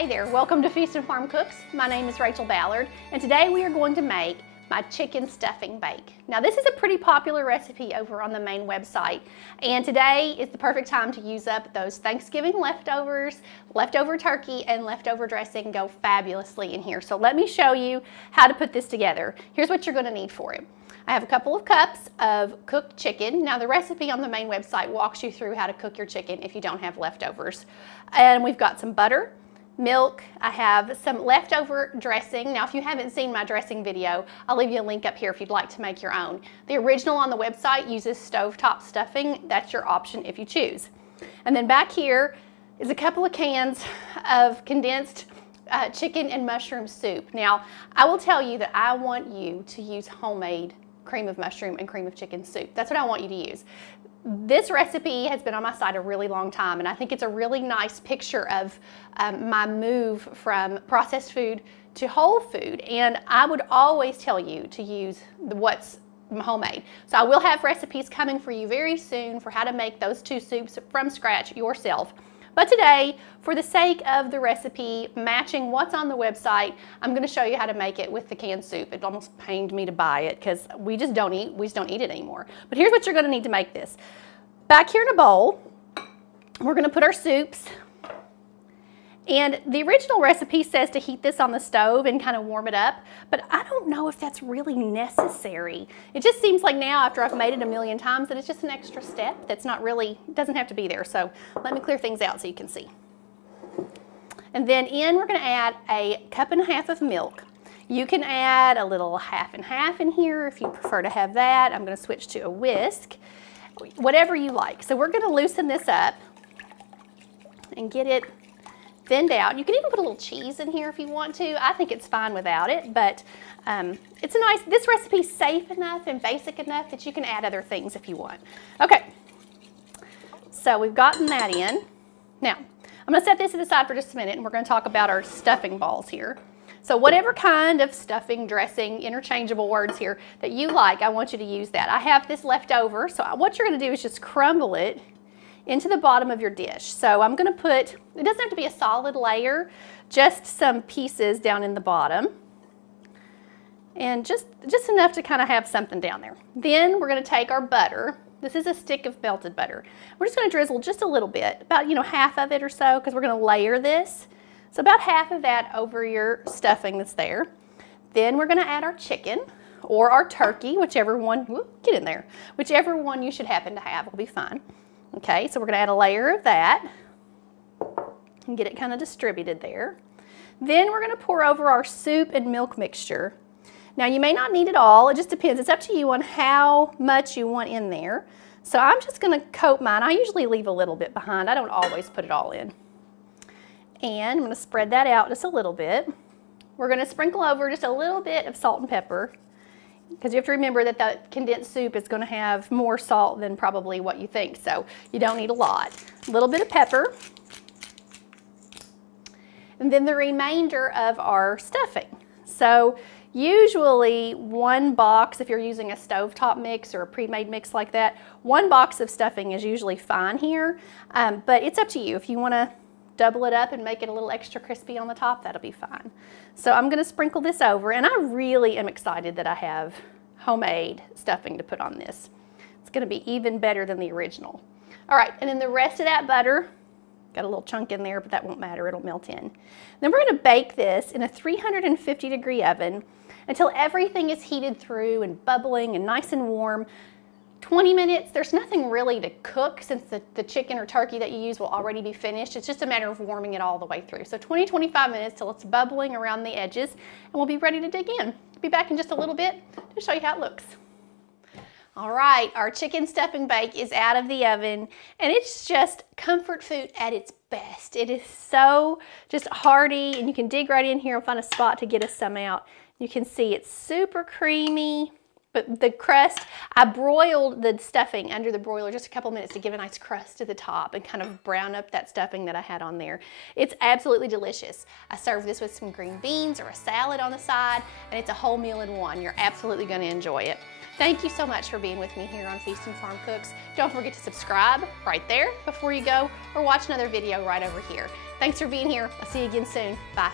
Hey there, welcome to Feast and Farm Cooks. My name is Rachel Ballard, and today we are going to make my chicken stuffing bake. Now this is a pretty popular recipe over on the main website, and today is the perfect time to use up those Thanksgiving leftovers. Leftover turkey and leftover dressing go fabulously in here. So let me show you how to put this together. Here's what you're going to need for it. I have a couple of cups of cooked chicken. Now the recipe on the main website walks you through how to cook your chicken if you don't have leftovers. And we've got some butter, milk, I have some leftover dressing. Now if you haven't seen my dressing video, I'll leave you a link up here if you'd like to make your own. The original on the website uses stovetop stuffing. That's your option if you choose. And then back here is a couple of cans of condensed chicken and mushroom soup. Now I will tell you that I want you to use homemade cream of mushroom and cream of chicken soup. That's what I want you to use. This recipe has been on my site a really long time, and I think it's a really nice picture of my move from processed food to whole food. And I would always tell you to use what's homemade. So I will have recipes coming for you very soon for how to make those two soups from scratch yourself. But today, for the sake of the recipe matching what's on the website, I'm going to show you how to make it with the canned soup. It almost pained me to buy it because we just don't eat it anymore. But here's what you're going to need to make this. Back here in a bowl, we're going to put our soups. And the original recipe says to heat this on the stove and kind of warm it up, but I don't know if that's really necessary. It just seems like now, after I've made it a million times, that it's just an extra step that's not really, doesn't have to be there. So let me clear things out so you can see. And then we're going to add a cup and a half of milk. You can add a little half and half in here if you prefer to have that. I'm going to switch to a whisk, whatever you like. So we're going to loosen this up and get it thinned out. You can even put a little cheese in here if you want to. I think it's fine without it, but it's a nice, this recipe's safe enough and basic enough that you can add other things if you want. Okay, so we've gotten that in. Now, I'm going to set this to the side for just a minute, and we're going to talk about our stuffing balls here. So whatever kind of stuffing, dressing, interchangeable words here that you like, I want you to use that. I have this left over, so what you're going to do is just crumble it into the bottom of your dish. So I'm going to put, it doesn't have to be a solid layer, just some pieces down in the bottom, and just enough to kind of have something down there. Then we're going to take our butter. This is a stick of melted butter. We're just going to drizzle just a little bit, about half of it or so, because we're going to layer this. So about half of that over your stuffing that's there. Then we're going to add our chicken or our turkey, whichever one, get in there, whichever one you should happen to have will be fine. Okay, so we're going to add a layer of that and get it kind of distributed there. Then we're going to pour over our soup and milk mixture. Now you may not need it all, it just depends. It's up to you on how much you want in there. So I'm just going to coat mine. I usually leave a little bit behind. I don't always put it all in. And I'm going to spread that out just a little bit. We're going to sprinkle over just a little bit of salt and pepper, because you have to remember that the condensed soup is going to have more salt than probably what you think, so you don't need a lot. A little bit of pepper, and then the remainder of our stuffing. So usually one box, if you're using a stovetop mix or a pre-made mix like that, one box of stuffing is usually fine here, but it's up to you. If you want to double it up and make it a little extra crispy on the top, that'll be fine. So I'm going to sprinkle this over, and I really am excited that I have homemade stuffing to put on this. It's going to be even better than the original. All right, and then the rest of that butter, got a little chunk in there, but that won't matter, it'll melt in. Then we're going to bake this in a 350-degree oven until everything is heated through and bubbling and nice and warm. 20 minutes, there's nothing really to cook since the chicken or turkey that you use will already be finished. It's just a matter of warming it all the way through. So 20-25 minutes till it's bubbling around the edges, and we'll be ready to dig in. Be back in just a little bit to show you how it looks. All right, our chicken stuffing bake is out of the oven, and it's just comfort food at its best. It is so just hearty, and you can dig right in here and find a spot to get us some out. You can see it's super creamy. But the crust, I broiled the stuffing under the broiler just a couple minutes to give a nice crust to the top and kind of brown up that stuffing that I had on there. It's absolutely delicious. I serve this with some green beans or a salad on the side, and it's a whole meal in one. You're absolutely going to enjoy it. Thank you so much for being with me here on Feast and Farm Cooks. Don't forget to subscribe right there before you go, or watch another video right over here. Thanks for being here. I'll see you again soon. Bye.